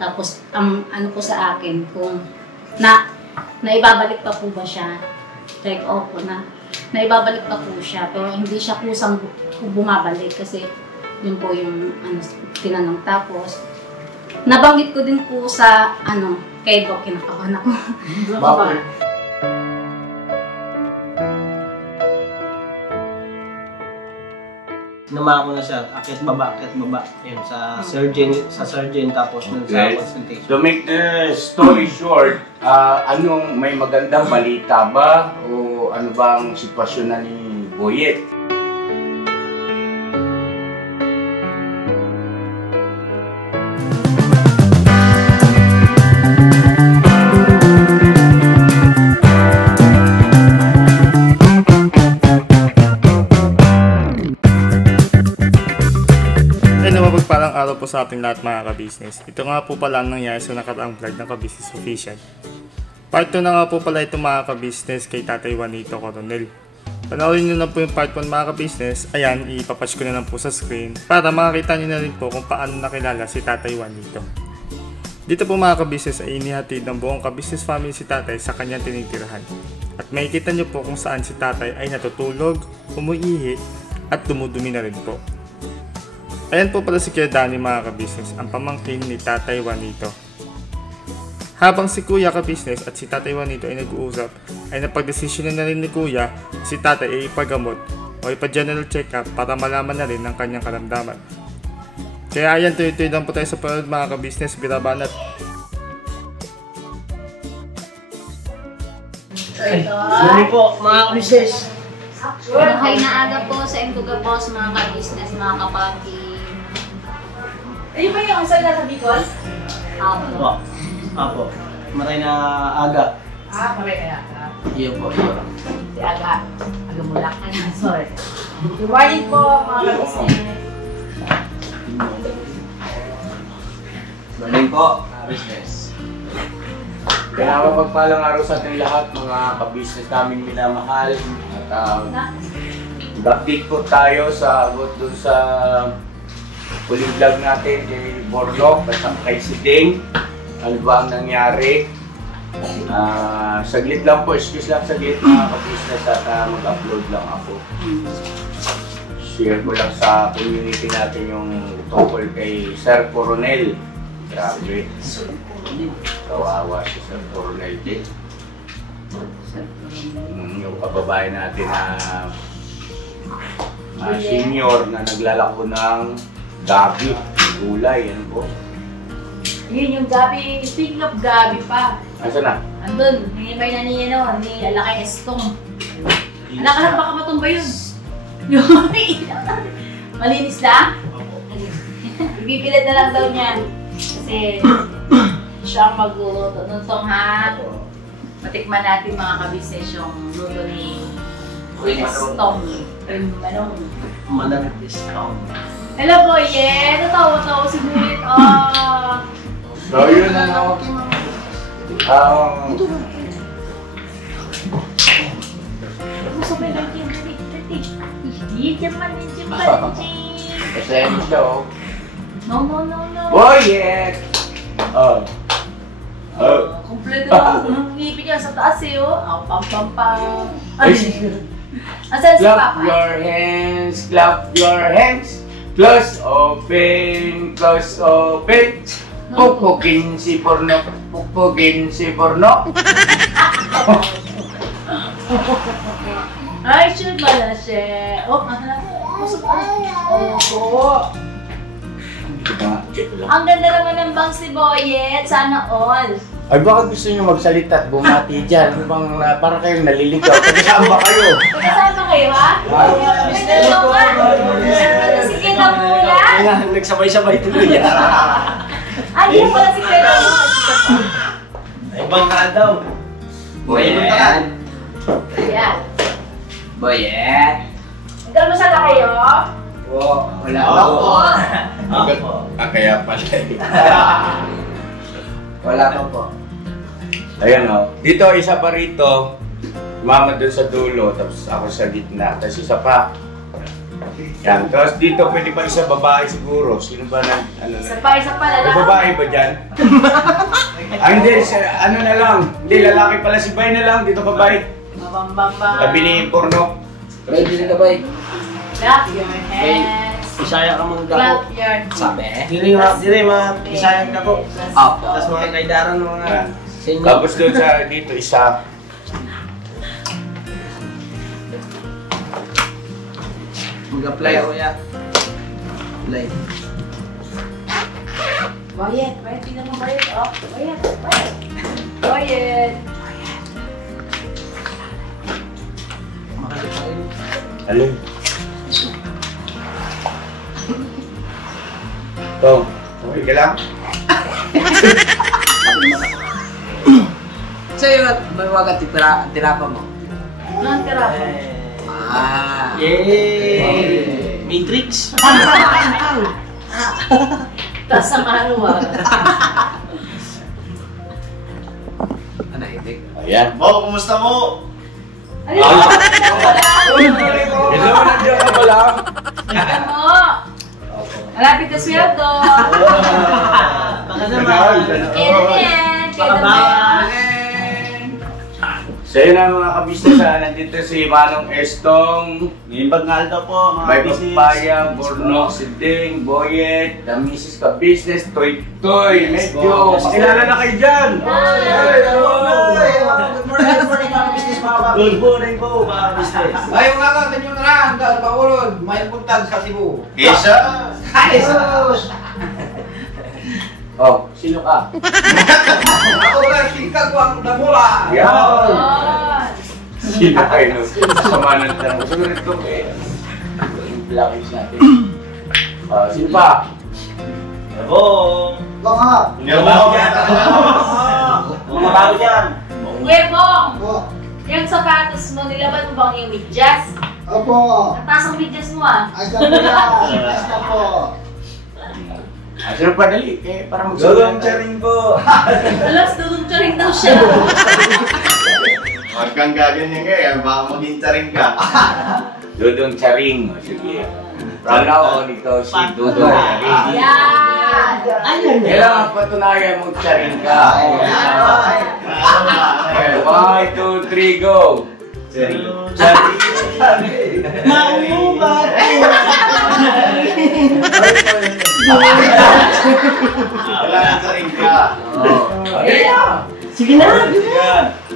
Tapos, ang ano po sa akin, kung naibabalik pa po ba siya? Like, opo na. Naibabalik pa po siya, pero hindi siya kusang bumabalik kasi yun po yung tinanong. Tapos, nabanggit ko din po sa kay Doc, kinakabahan ako. Bakit? Namako na siya, akit baba. Yun, sa surgeon, tapos nun sa consultation. To make the story short, anong may magandang balita ba? O ano ba ang sitwasyon na ni Boyet? Mapagpalang araw po sa ating lahat mga ka-business. Ito nga po pala ang nangyari sa nakaraang vlog ng Ka-Business Official. Part 2 na nga po pala ito mga ka-business kay Tatay Juanito Coronel. Panoorin nyo na po yung part 1 mga ka-business. Ayan, ipapatch ko na lang po sa screen para makakita nyo na rin po kung paano nakilala si Tatay Juanito. Dito po mga ka-business ay inihatid ng buong ka-business family si Tatay sa kanyang tinitirahan. At makikita nyo po kung saan si Tatay ay natutulog, umuihi at dumudumi na rin po. Ayan po pala si Kuya Danny mga ka-business, ang pamangkin ni Tatay Juanito. Habang si Kuya ka-business at si Tatay Juanito ay nag-uusap, ay napag-desisyonan na rin ni Kuya si Tatay ay ipagamot o ipa-general check-up para malaman na rin ang kanyang karamdaman. Kaya ayan, tuloy-tuloy lang po tayo sa panood mga ka-business, birabanat. Sorry po mga ka-business. Buhay na aga po sa Imbuga Boss, mga ka-business, mga kapati. Ayun ba yung answer na sa Bicol? Apo. Maray na aga. Maray kaya ka. Iyo po. Si Aga. Aga Mulak. Sorry. Good morning po, mga ka-business. Morning po, business. Kaya mapagpalang araw sa ating lahat mga ka-business naming minamahal. At update po tayo sa doon sa huling vlog natin kay Borlog at kay Siding. Ano ba ang nangyari? Saglit lang po, excuse lang saglit mga ka-business at mag-upload lang ako. Share ko lang sa community natin yung tungkol kay Sir Coronel. Grabe. Kawawa si Sir Coronel din. Yung kababayan natin na senior na naglalako ng gabi, gulay, ano po? Yun yung gabi, speaking of gabi pa. Asa na? Andun, hinimay na ni Alakay Estong. Anak ka lang, baka matumba yun. Malinis lang? Ibibilad na lang daw niya. Kasi siya ang magluluto. Nuntong ha, matikman natin mga ka-business yung luto ni Estong. Manang Estong. Hello Boyet! Natawa-tawa si Boyet. So yun ano. Pasensya siya oh. No. Boyet! Kompleto lang. Ang ngipin niya sa taas eh oh. Pam. Asan si Papa? Clap your hands, clap your hands. Close open. Pupugin si Porno. Ay, shoot wala siya. Oh, pusok ka. Opo. Ang ganda naman ng bangs ni Boyet. Sana all. Ay, bakit gusto niyo magsalita at bumati dyan? Ano bang para kayong naliligaw? Kasama kayo? Kasama kayo, ha? Nagdalaw ka? Sige na mula. Nagsabay-sabay tuloy yan. Hindi mo pala si Kuya mo. Ay, bangka daw. Boyet. Ayan. Boyet. Nagkalmasal na kayo? Wala Ako. Kaya pala Wala pa po. Ayan o. Dito, isa pa rito. Mama dun sa dulo, tapos ako sa gitna. Tapos isa pa. Yan. Tapos dito pwede pa isa babae siguro. Sino ba na, ano na? Isa pa, May babae ba dyan? Hindi, ano na lang. Hindi, lalaki pala si Bay na lang. Dito babae. Sabi ni Porno. Ready na bay. Clap your hands. Isaya ka mong Clap dako. your Sabi. Dire mga isaya ka dako. Opo. Tapos mga kaidaran mga Yan. sinyo. Tapos doon sa dito isa. Mag-apply ako ya. Apply. Bayet, tingnan mo bayet. Oh, bayet. Bayet. Makalipain. Alin? Tom, okay ka lang? Sa'yo at may wagat tinapa mo. Anong tira po? Ah. Yay! Matrix! Tapos ang araw. Ano, hindi? Ayan. Mo, kumusta mo? Ano yun? Hello, nandiyan ka pala? Tingnan mo. Malapit na sweldo. Baka naman. Kailan. Baka bawal. So yun na mga kabisnes, nandito si Manong Estong, Bagnaldo po, mga may business. Pagpaya, Borno, Siding, Boyet, the Mrs. Kabisnes, Toy Toy, medyo pakilala na kayo dyan! Good morning po, mga business. Ay, mga ka, tanyo na lang. Dahil paulod, may puntag sa Cebu. Isa. Oh, sino ka? Ako lang, tingkag ko ang damula. Yan! Oh. Sino kayo? Sama ng tanong. Sunod ito eh. Yung blackings natin. Sino pa? Ako. Hindi ako bago yan. Mga bago yan. Yebong! Yung sapatos mo, nilaban mo bang yung medyas? Opo. Ang taas ang medyas mo ah. Asa po yan. Basta po. Sino pa dali? Eh, para Dodong charing po. Alas, dudong-charing daw siya. Huwag kang gaganyan kayo, baka maging charing ka. Dudong Charing. Sige. From now on, ikaw si Dudong Charing. Yan! Kailangan patunayan mong Charing ka. 1, 2, 3, go! Charing. Maubat! Wala nang charing ka. Okay na! Sige na!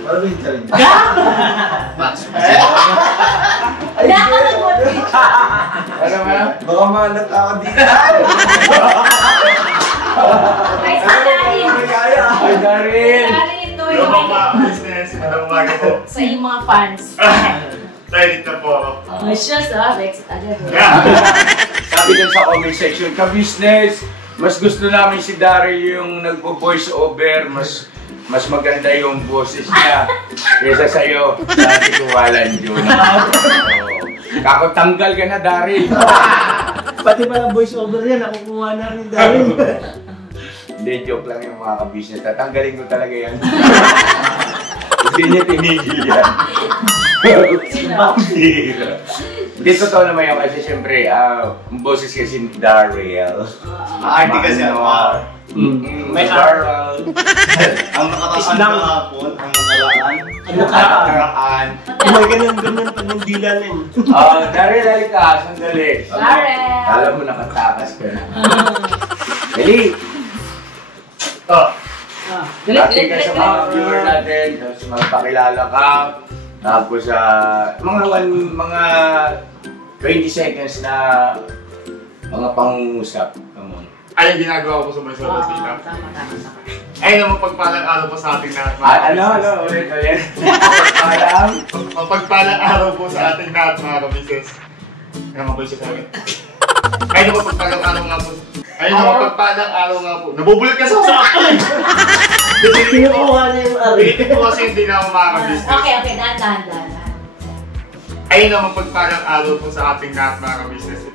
Ano yung charing? Wala ka nag-watch. Ano ba? Baka malat ako dito. Ay, sa Darin. Ay, Darin! Darin, ito Hello yung mga business, magandang umaga po. sa iyong mga fans. Tayo dito po ako. Ay, siya sa Rex agad. Sabi dun sa comment section, ka-business, mas gusto namin si Daryl yung nagpo-voice over, mas maganda yung boses niya kaysa sa'yo. Sabi ko, walang yun. Kakotanggal ka na, Daryl. Pati pala voice over yan, nakukuha na rin dahil. Hindi, joke lang yung mga ka-business. Tatanggalin ko talaga yan. Hindi niya tinigil yan. Hindi, totoo naman yun kasi syempre, ang boses kasi ni Daryl. Hindi kasi ako. May Daryl. Ang nakataan kahapon, ang nakaraan. Ang nakaraan. Nakaraan. May ganun pa ng dilanin. Daryl, halika. Sandali. Daryl! Alam mo, nakatakas ka na. Dali! Dati ka sa mga viewer natin, tapos magpakilala ka. Tapos mga 20 seconds na mga pangungusap. Come on. Ay, yung ginagawa ko sa mga solos dito. Tama. Ay, yung mapagpalang araw po sa ating lahat. Ulit. Mapagpalang araw po sa ating lahat, mga kabisnes. Ano po siya sa akin? Ay, yung mapagpalang araw nga po. Ay, yung mapagpalang araw nga po. Nabubulit ka sa akin! Kinukuha niya yung ari. Pilitin po kasi hindi na ako mga kabisnes. Okay, dahan. Ayun naman pagpalang araw po sa ating lahat mga ka-business.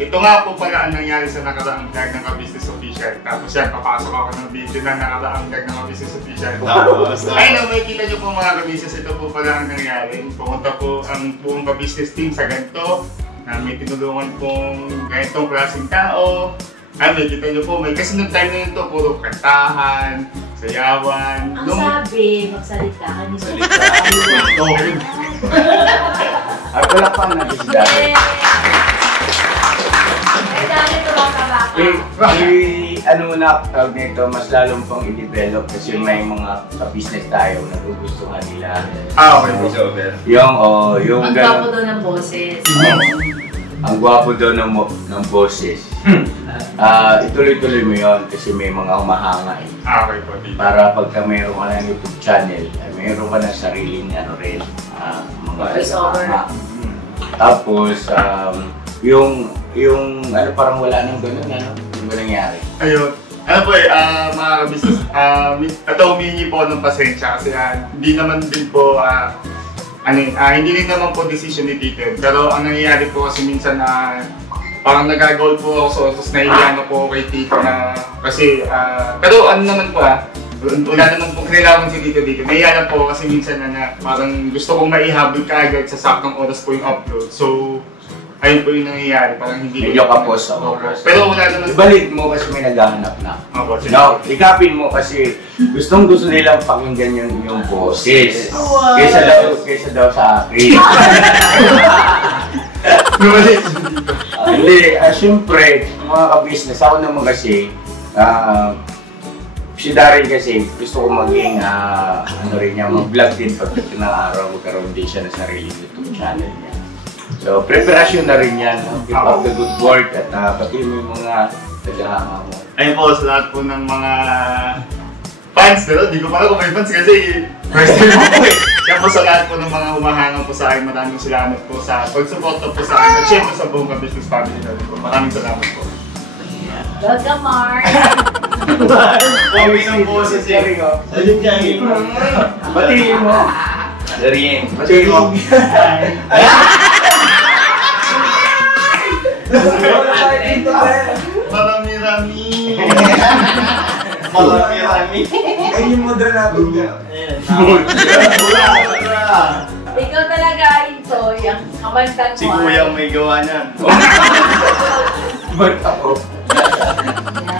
Ito nga po pala ang nangyari sa nakaraang vlog ng ka-business official. Tapos yan, papasok ako ng video na nakaraang vlog ng ka-business official. Ayun naman, makikita nyo po mga ka-business, ito po pala ang nangyari. Pumunta po ang buong ka-business team sa ganito. na may tinulungan pong ganitong klaseng tao. Kita nyo po, kasi nung time na yun to, puro kantahan, sayawan. Ang sabi, magsalita ka nito. At wala pa na dahil. Ay, dahil ito lang ka baka. Ano na, tawag nito, mas lalong pang i-develop kasi may mga ka-business tayo na gugustuhan nila. Okay po, Sober. Yung Ang gwapo doon ng boses. Ang gwapo daw ng boses. Ituloy-tuloy mo yon kasi may mga humahanga eh. Okay po, dito. Para pagka mayroon ka ng YouTube channel, mayroon ka ng sariling mga Voice-over. Tapos, yung parang wala nang ganun, yung ba nangyari? Ayun. Ano po mga business, ito humihingi po ng pasensya kasi hindi naman din po, hindi rin naman po decision ni Tito. Pero ang nangyayari po kasi minsan parang nagagawal po ako tapos nahihiya na po kay Tito na kasi, pero ano naman po wala naman po kailangan si Tito dito. Nahihiya na po kasi minsan na parang gusto kong maihabol kaagad sa saktong oras po yung upload. So, ayun po yung nangyayari, parang hindi medyo kapos ako. Pero wala naman. Ibalik mo kasi may naghahanap na. No, ikapin mo kasi gusto nilang pakinggan yung boses. Kaysa daw sa akin. Hindi, siyempre, mga ka-business, ako naman kasi, si Darren kasi, gusto ko maging, mag-vlog din pagdating ng araw, magkaroon din siya ng sariling YouTube channel niya. So, preparasyon na rin yan. Keep up the good work at pati mo yung mga naghahanga mo. Ayun po, sa lahat po ng mga fans, pero di ko pala kung may fans kasi first time ako eh. Kaya po sa lahat po ng mga humahanga po sa akin, maraming salamat po sa pag-suporta po sa akin at syempre sa buong ka-business family na rin po. Maraming salamat po. Welcome, Mark! Pawis ang boses eh. Ayun dyan. Batiin mo. Darien, batiin mo. Marami-rami. Marami-rami. Ay, yung modern natin niya. Ikaw talaga, ito, yung kamantan mo. Si Kuya may gawa niyan. Ba't ako?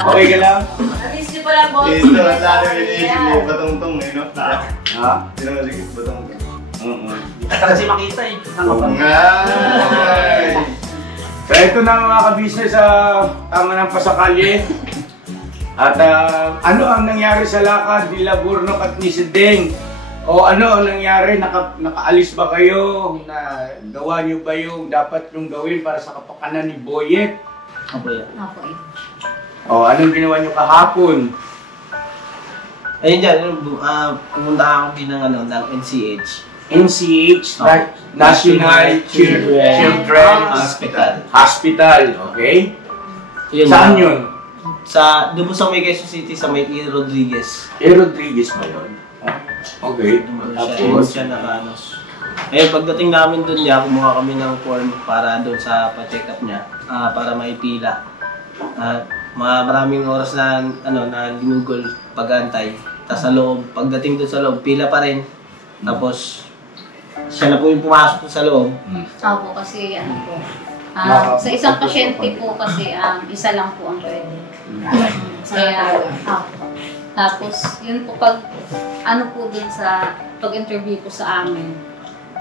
Okay ka lang? Namiss niyo pala, boss. Ito, ang lalo yung issue ni Batongtong eh, no? Ha? Sino nga si Batongtong? Kasi makita eh. Ngay! So ito na mga ka-business sa tama ng pasakalye. At ano ang nangyari sa lakad ni Laburnok at ni Sideng? O ano ang nangyari? Nakaalis ba kayo? Gawa niyo ba yung dapat niyong gawin para sa kapakanan ni Boyet? Apo yan. Ako eh. O anong ginawa niyo kahapon? Ayun dyan, pumunta ako din ng NCH. NCH, National Children's Hospital, okay? Yun, Saan yun? Doon po sa may Quezon City, sa may E. Rodriguez. E. Rodriguez ba yun? Okay. Tapos siya nakanos. Eh, pagdating namin doon niya, kumuha kami ng form para doon sa pa-check up niya, para maipila. Maraming oras na ginugol pag-antay. Tapos sa loob, pagdating doon sa loob, pila pa rin. Tapos siya na po yung pumasok sa loob. Opo, kasi sa isang pasyente po kasi isa lang po ang pwede. Kaya, tapos yun po po dun sa pag-interview po sa amin,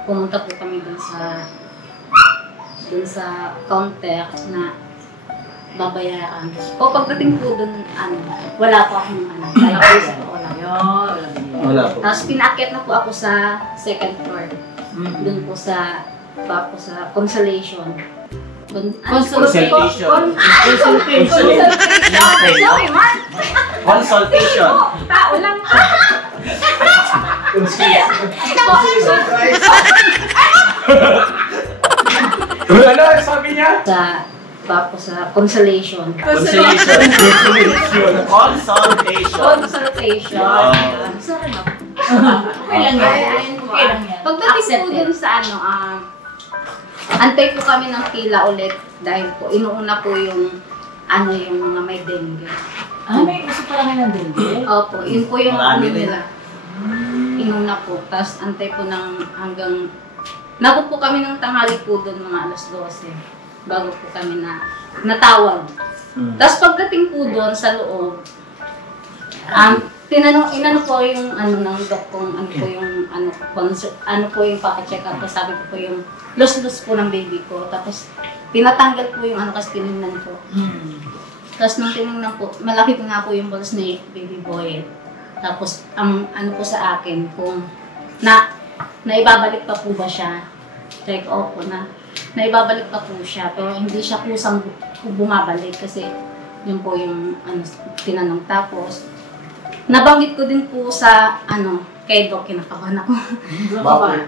pumunta po kami dun sa counter na babayaran. O pagdating po dun, wala po akong Wala po. Tapos pinaakyat na po ako sa second floor. Doon po sa consolation. Consultation. Sorry, man! Consultation. Tao lang. Ano sabi niya? Sa consolation. Consultation. Consultation. Sorry na. Okay lang yan. Pagdating po dun sa antay po kami ng pila ulit dahil po inuuna po yung mga may dengue. May gusto pala ngayon ng dengue? Opo, yun po yung Marami rin. nila. Inuna po, tapos antay po ng hanggang Nabot po kami ng tanghali po doon mga alas 12 bago po kami natawag. Tapos pagdating po doon sa loob, inano po yung ng doc kung ano po yung ano po yung pa-check up ko. Sabi ko po yung lus-lus po ng baby ko. Tapos pinatanggal po yung kasi tinignan po. Tapos nung tinignan po, malaki po nga po yung balls ni baby boy. Tapos ang po sa akin kung naibabalik pa po ba siya? Like, opo na naibabalik pa po siya, pero hindi siya kusang bumabalik kasi yun po yung tinanong. Tapos, nabanggit ko din po sa kay Doc, kinakabahan ako. Bakit?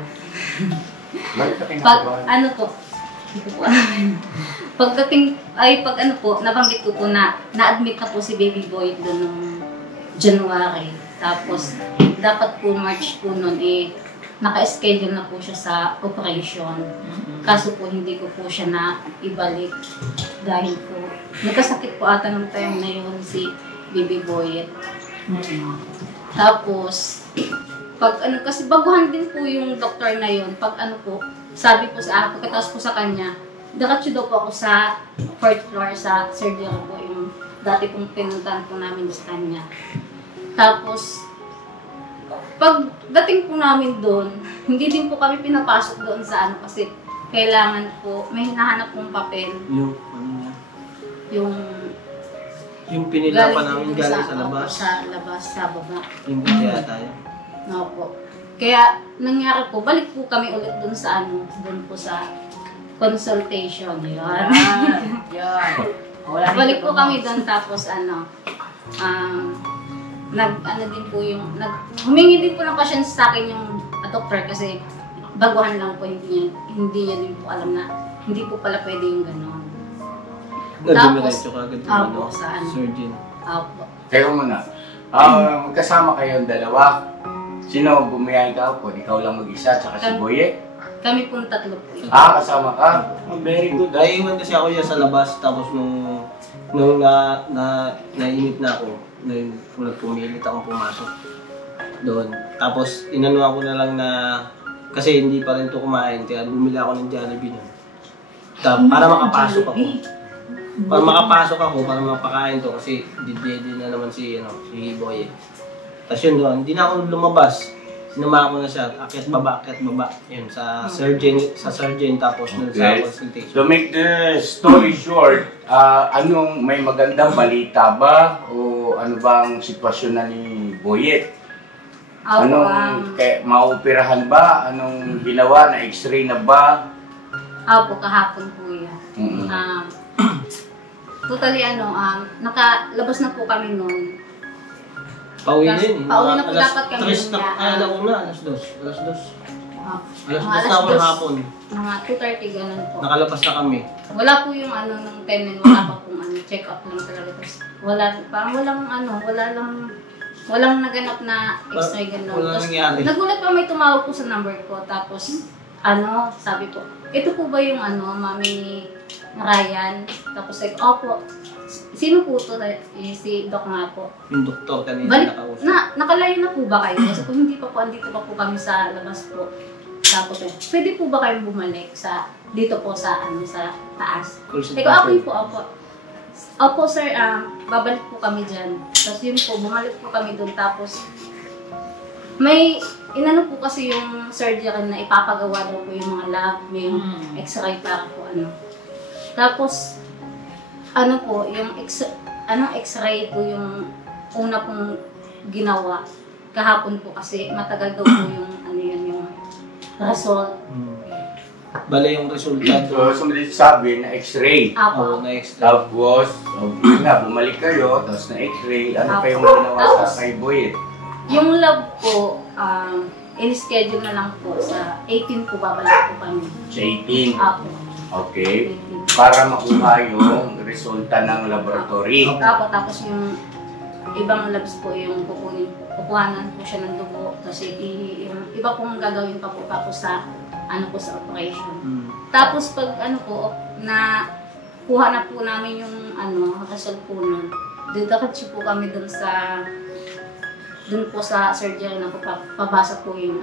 Bakit ka kinakabahan? Hindi ko alam. Pagdating, nabanggit ko po na-admit na po si baby boy doon noong January. Tapos, dapat po March po noon naka-schedule na po siya sa operation. Kaso po hindi ko po siya na ibalik dahil po nagkasakit po ata ng time na yun si baby boy. Tapos kasi baguhan din po yung doktor na yun. Sabi po sa akin, pagkatapos po sa kanya, diretso daw po ako sa 4th floor sa surgery po, yung dati pong pinuntahan po namin sa kanya. Tapos pagdating po namin doon, hindi din po kami pinapasok doon sa kasi kailangan po, may hinahanap pong papel. Yung pinila pa namin galing sa labas. Sa labas, sa baba. Yung kaya tayo. Opo. Kaya nangyari po, balik po kami ulit doon sa doon po sa consultation. Yun. Balik po kami doon tapos din po yung humingi din po ng pasyente sa akin yung doktor kasi baguhan lang po, hindi niya din po alam na hindi po pala pwede yung gano'n. Nag-dumiretso ka agad yung surgeon. Opo. Teka muna. Magkasama kayong dalawa. Sino bumiyay ka po? Ikaw lang mag-isa, tsaka si Boye? Kami pong tatlo po. Kasama ka? Very good. Naiwan kasi ako yan sa labas, tapos nung nainip na ako, pumilit akong pumasok doon. Tapos inano ako na lang na, kasi hindi pa rin ito kumain, kaya bumili ako ng Jollibee nun. Para makapasok ako. Para mapakain to kasi didedi na naman si Boy. Tapos yun doon, hindi na ako lumabas. Sinama ko na siya, akyat baba. Yun, sa surgeon, tapos nun sa consultation. To make the story short, may magandang balita ba? O ano bang sitwasyon na ni Boyet? Maoperahan ba? Anong ginawa? Na x-ray na ba? Opo, kahapon po yan. Totally nakalabas na po kami noon. Pauwi na yun. Pauwi na po dapat kami. Alas 2. Alas 2 na hapon. Mga 2:30 ganun po. Nakalabas na kami. Wala po yung ng time na wala pa pong check up lang talaga. Tapos walang naganap na x-ray ganun. Wala nangyari. Nagulat pa may tumawag po sa number ko. Tapos sabi ko, ito po ba yung Mami Ryan? Tapos opo. Sino po ito? Si Doc nga po. Yung doktor kanina nakausap. Nakalayo na po ba kayo? Kasi kung hindi pa po, andito pa po kami sa labas po. Tapos pwede po ba kayong bumalik dito po sa taas? Ako po, opo sir, babalik po kami dyan. Tapos yun po, bumalik po kami doon. Tapos may inano po kasi yung surgery na ipapagawa daw po yung mga lab, may x-ray para po Tapos yung x-ray po yung una pong ginawa kahapon po kasi matagal daw po yung yung result. Bale yung resulta So, sabi na x-ray. Apo. Na x-ray. Tapos, bumalik kayo, tapos na x-ray. Ano pa yung ginawa sa kay Boyet? Yung lab po, in-schedule na lang po sa 18 po babalik po kami. Sa 18? Apo. Okay. Para makuha yung resulta ng laboratory. Tapos yung ibang labs po yung kukuhanan po siya ng dugo. Tapos yung iba pong gagawin pa po sa sa operation. Tapos pag na kuha na po namin yung result po nun, didakatsi po kami dun po sa surgery na pabasa po yung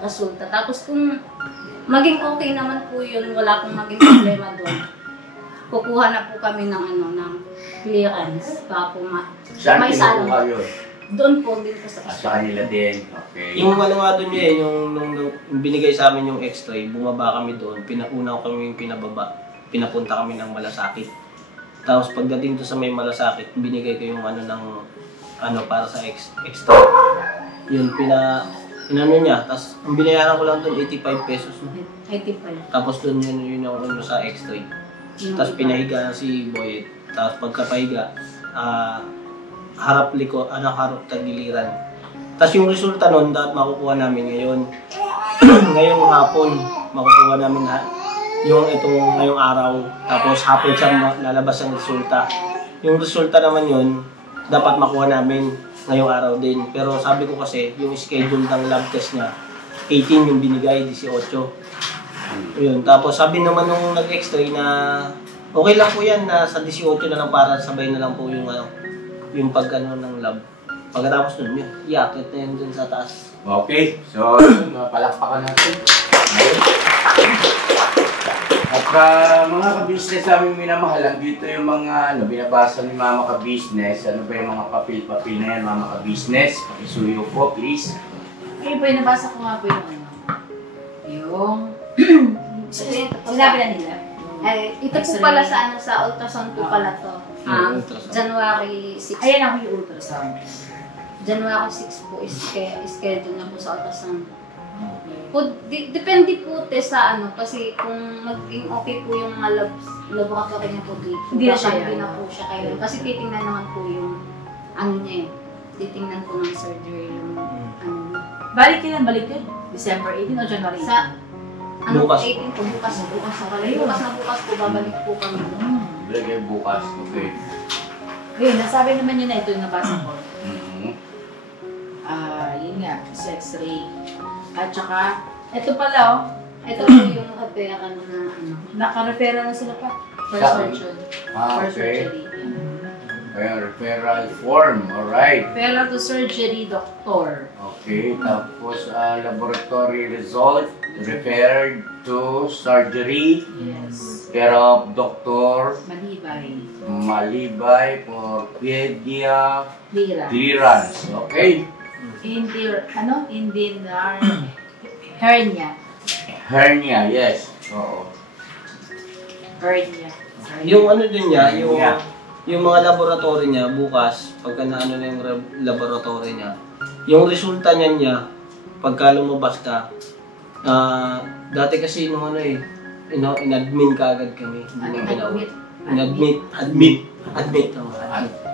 resulta. Tapos kung maging okay naman po yun, wala pong maging problema doon. Kukuha na po kami ng ng clearance para po Saan may kinukuha salon. yun? Doon po din po sa Sa kanila din. Okay. Yung ano nga doon niya yung nung binigay sa amin yung X-ray, bumaba kami doon, pinauna ko kami yung pinababa, pinapunta kami ng Malasakit. Tapos pagdating to sa may Malasakit, binigay ko yung para sa X-ray. Yun, inano niya, tapos ang binayaran ko lang doon 85 pesos. No? 85. Tapos doon yun yung sa X-ray. Tapos pinahiga na si Boyet. Tapos pagkapahiga, harap tagiliran. Tapos yung resulta nun, dapat makukuha namin ngayon. Ngayong hapon, makukuha namin ngayong araw. Tapos hapon siya lalabas ang resulta. Yung resulta naman yun, dapat makuha namin ngayong araw din. Pero sabi ko kasi, yung schedule ng lab test niya, 18 yung binigay, 18. Yun. Tapos sabi naman nung nag-x-ray na okay lang po yan, na sa 18 na lang para sabay na lang po yung ng lab. Pagkatapos nun, iakit na yun dun sa taas. Okay, so palakpakan natin. At mga ka-business namin minamahal, dito yung mga binabasa ni Mama ka-business. Ano ba yung mga papel-papel na yan, Mama ka-business? Pakisuyo po, please. Okay po, nabasa ko nga po yung sinabi na nila. Ay, ito po pala sa ultrasound po pala to. January 6. Ayan ako yung ultrasound. January 6 po is schedule na po sa ultrasound. Depende po sa kasi kung maging okay po yung mga laboratory niya po dito. Hindi na siya Hindi na po siya kailan. Kasi titingnan naman po yung niya eh. Titingnan po ng surgery yung Balik yun? December 18 o January 18? Bukas. 18 po, bukas po, babalik po kami. Lagay bukas, okay. Ayun, nasabi naman yun na ito yung nabasa ko. Yun nga, sa X-ray. At saka, ito pala Ito po yung opera na naka-referral na sila pa. For Saan? surgeon. Ah, For okay. surgery. Ayan, referral form, alright. Referral to surgery, doctor. Okay, tapos laboratory result, referred to surgery, Yes. care of Dr. Malibay. Malibay for pedia Lira. clearance. Okay. Indinar hernia. Hernia, yes. Oo. Hernia. Yung din niya, yung mga laboratory niya bukas, pagka na yung laboratory niya, yung resulta niya, pagka lumabas ka, dati kasi nung in-admin ka agad kami. Admit.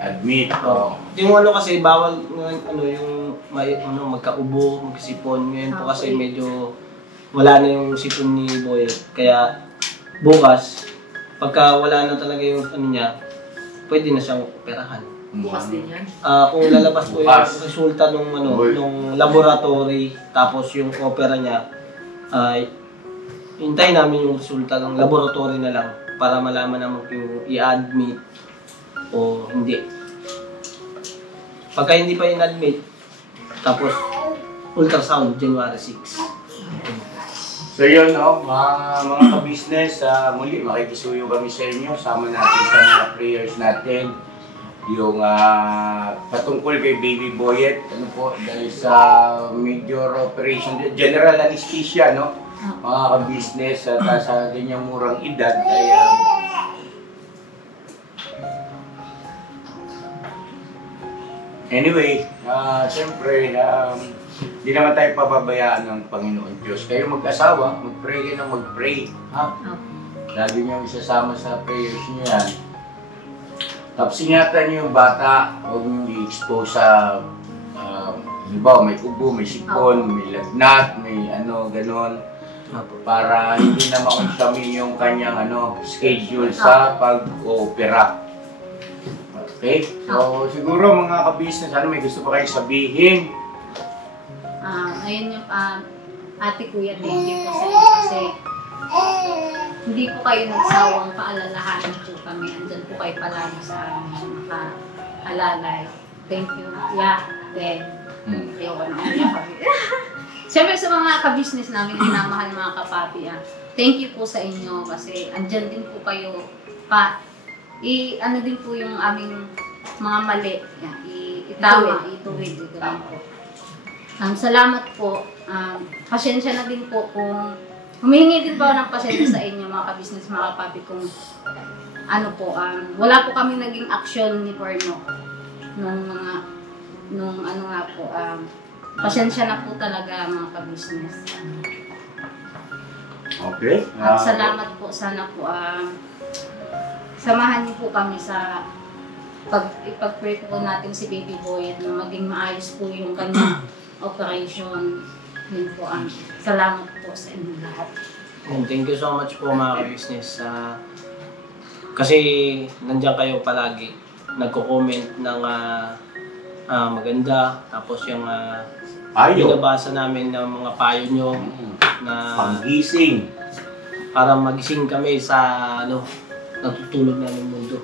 Admit. Oh. Yung kasi bawal yung magkaubo, magkasipon. Ngayon po kasi medyo wala na yung sipon ni Boy. Kaya bukas, pagka wala na talaga yung niya, pwede na siyang operahan. Bukas din yan? Kung lalabas po yung resulta nung laboratory, tapos yung opera niya, hintayin namin yung resulta ng laboratory na lang para malaman naman kung i-admit o hindi. Pagka hindi pa in-admit, tapos ultrasound, January 6. So yun, mga ka-business, muli makikisuyo kami sa inyo. Sama natin sa mga prayers natin. Yung patungkol kay Baby Boyet, dahil sa major operation, general anesthesia, no? Mga ka-business, at sa ganyang murang edad, ay anyway, siyempre, hindi naman tayo pababayaan ng Panginoon Diyos. Kayo mag-asawa, mag-pray kayo ng mag-pray. Lagi niyo isasama sa prayers niyo yan. Tapos ingatan niyo yung bata, huwag niyo i-expose sa, halimbawa may ubo, may sipon, may lagnat, may ganon. Para hindi na makonsami yung kanyang schedule sa pag-opera. Okay? So, siguro mga ka-business, may gusto pa kayo sabihin? Ayun yung ate kuya, thank you po sa inyo kasi hindi po kayo nagsawang paalalahanan po kami. Andyan po kayo palagi sa amin makaalalay. Thank you. Yeah, then. Ayoko na kami. Siyempre sa mga ka-business namin, minamahal mga kapapi, thank you po sa inyo kasi andyan din po kayo ano din po yung aming mga mali. Yan, ituwid. Ito lang po. Salamat po. Pasensya na din po kung humihingi din po ng pasensya sa inyo mga ka-business, mga kapapi, kung ano po, wala po kami naging action ni Porno nung ano nga po, pasensya na po talaga mga ka-business. Okay. At salamat po, sana po, samahan niyo po kami sa ipag-pray po natin si Baby Boy na maging maayos po yung kanyang operation. Yun po, salamat po sa inyo lahat. Thank you so much po mga ka-business. Kasi nandiyan kayo palagi, nagko-comment ng maganda, tapos yung binabasa namin ng mga payo nyo na panggising para magising kami sa natutulog namin mundo.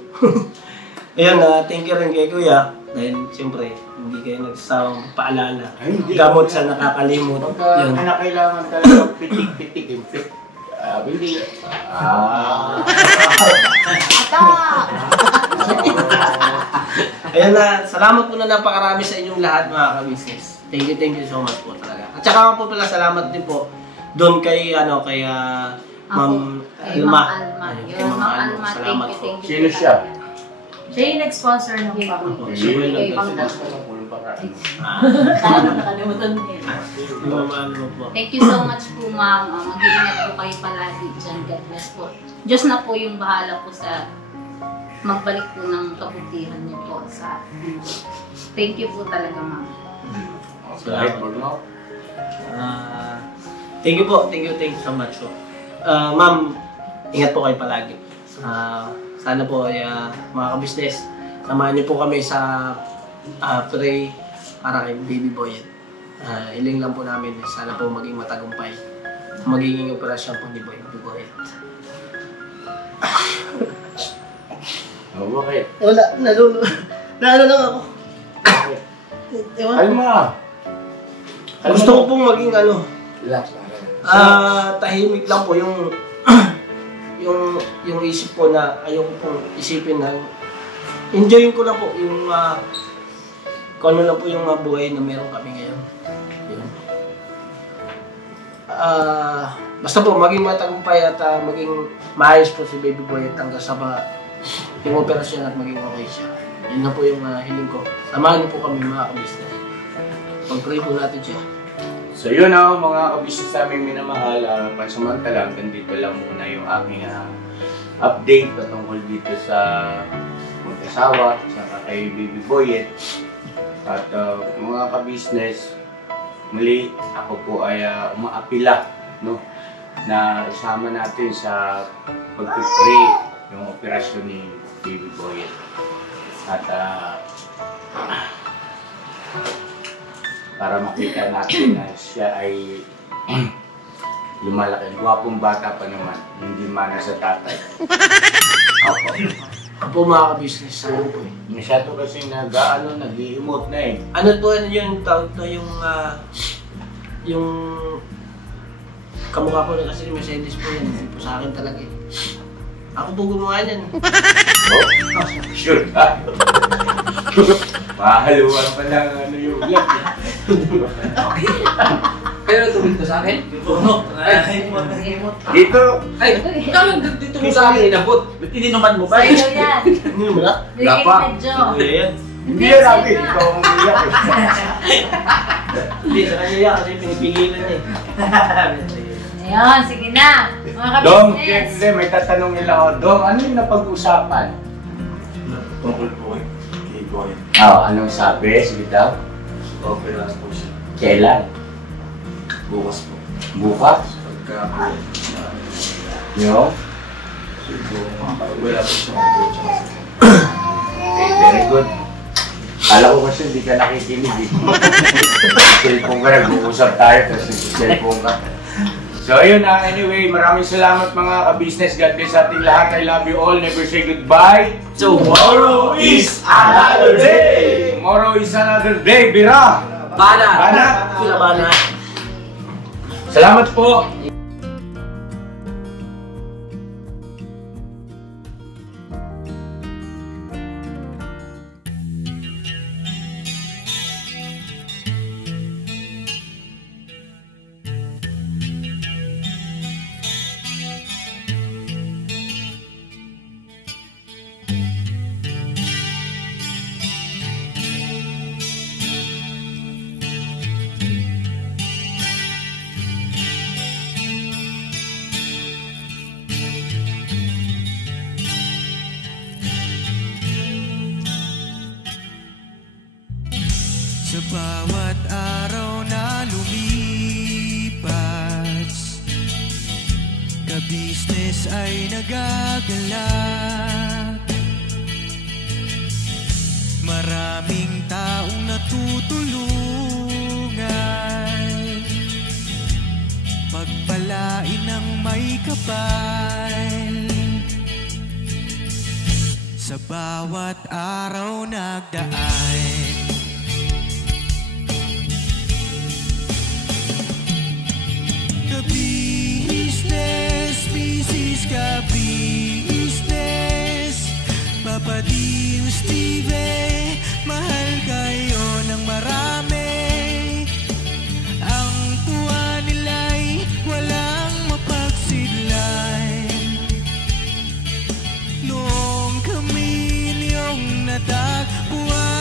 Ayun, thank you rin kay Kuya dahil siyempre hindi kayo nagsasawang paalala. Gamot sa nakakalimot. Yun. Kailangan talaga pitik-pitik yung hindi. Ayun na, salamat po na napakarami sa inyong lahat mga ka-business. Thank you so much po talaga. At saka po pala salamat din po doon kay Ma'am Alma. Ma'am Alma, salamat po. Sino siya? Siya yung nag-sponsor ng nakalimutan niya. Thank you so much po, ma'am. Mag-iingat po kayo palagi dyan. God bless po. Diyos na po yung bahala po sa magbalik po ng kabutihan niyo po sa thank you po talaga, ma'am. Salamat po. Thank you po. Thank you so much po. Ma'am, ingat po kayo palagi. Sana po ay mga ka-business, samahan niyo po kami sa pray para kay Baby Boy. Hiling lang po namin, sana po maging matagumpay. Magiging operasyon po ni Baby Boy. Bakit? Wala, nalalo lang ako. Alma! Gusto ko pong maging Relax na. tahimik lang po yung isip ko na ayoko pong isipin na enjoyin ko lang po yung kung ano lang po yung buhay na meron kami ngayon. Yun. Basta po maging matagumpay at maging maayos po si Baby Boy at hanggang sa yung operasyon at maging okay siya. Yun na po yung hiling ko. Samahan niyo po kami mga ka-business. Pag-pray po natin siya. So yun mga ka-business namin minamahal, pansamantala hanggang dito lang muna yung aking update patungkol dito sa mag-asawa, saka kay Baby Boyet. At mga ka-business, muli ako po ay umaapila na isama natin sa pag-pray yung operasyon ni Baby Boyet. At para makita natin na siya ay lumalaki. Guwapong bata pa naman, hindi mana sa tatay. Ako mga ka-business, ano po eh. Masyado kasi nag-i-emote na eh. Ano po yung tawag to yung kamukha po na kasi ni Mercedes po yan. Hindi po sa akin talaga eh. Ako po gumawa niyan. Oh, sure ka. Mahaluan pa lang yung vlog eh. Pero tumig ko sa akin? Dito! Ay, kami dito mo sa akin inabot. Ba't ininuman mo ba? Sa'yo yan. Hindi mo na? Bigay medyo. Hindi yan namin. Ikaw ang umiyak eh. Hindi, sa kanya yan kasi pinipigilan niya eh. Ayun, sige na. Mga Dong, ka-business. may tatanong nila ako. Dong, ano yung napag-usapan? Tungkol po kay Boy. Anong sabi? Sige daw. Okay lang po siya. Kailan? Bukas po. Bukas? Pagka po. Yo? Wala po siya mag-coach. Okay, very good. Kala ko kasi hindi ka nakikinig eh. Cellphone ka, nag-uusap tayo kasi cellphone ka. So ayun anyway, maraming salamat mga ka-business. God bless ating lahat. I love you all. Never say goodbye. Tomorrow is another day! Tomorrow is another day, Bira! Bana! Bana! Sila ba na? Salamat po! Sa bawat araw na lumipas, ka-business ay nagagalak. Maraming taong natutulungan, pagpalain ng may kapal. Sa bawat araw nagdaan, ka-business, Mrs. Ka-business, Papa Dio, Steve, mahal kayo ng marami. Ang tuwa nila'y walang mapagsidlan. Noong kami niyong natagpuan,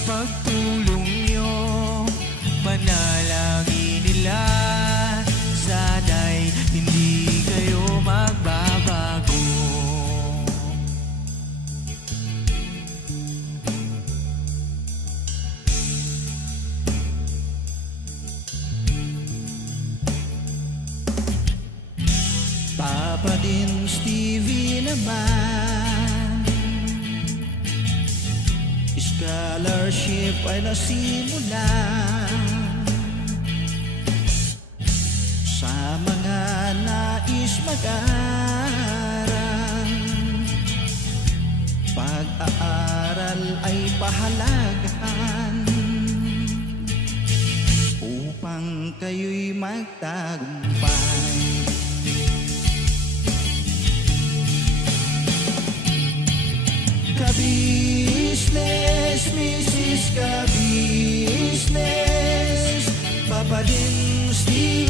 pagtulong nyo, panalangin nila, sana'y hindi kayo magbabago. Papa din Stevie naman, scholarship ay nasimulan sa mga nais mag-aral. Pag-aaral ay pahalagahan upang kayo'y magtagumpay. Ka-business, Mrs. Ka-business, Papa din Steve,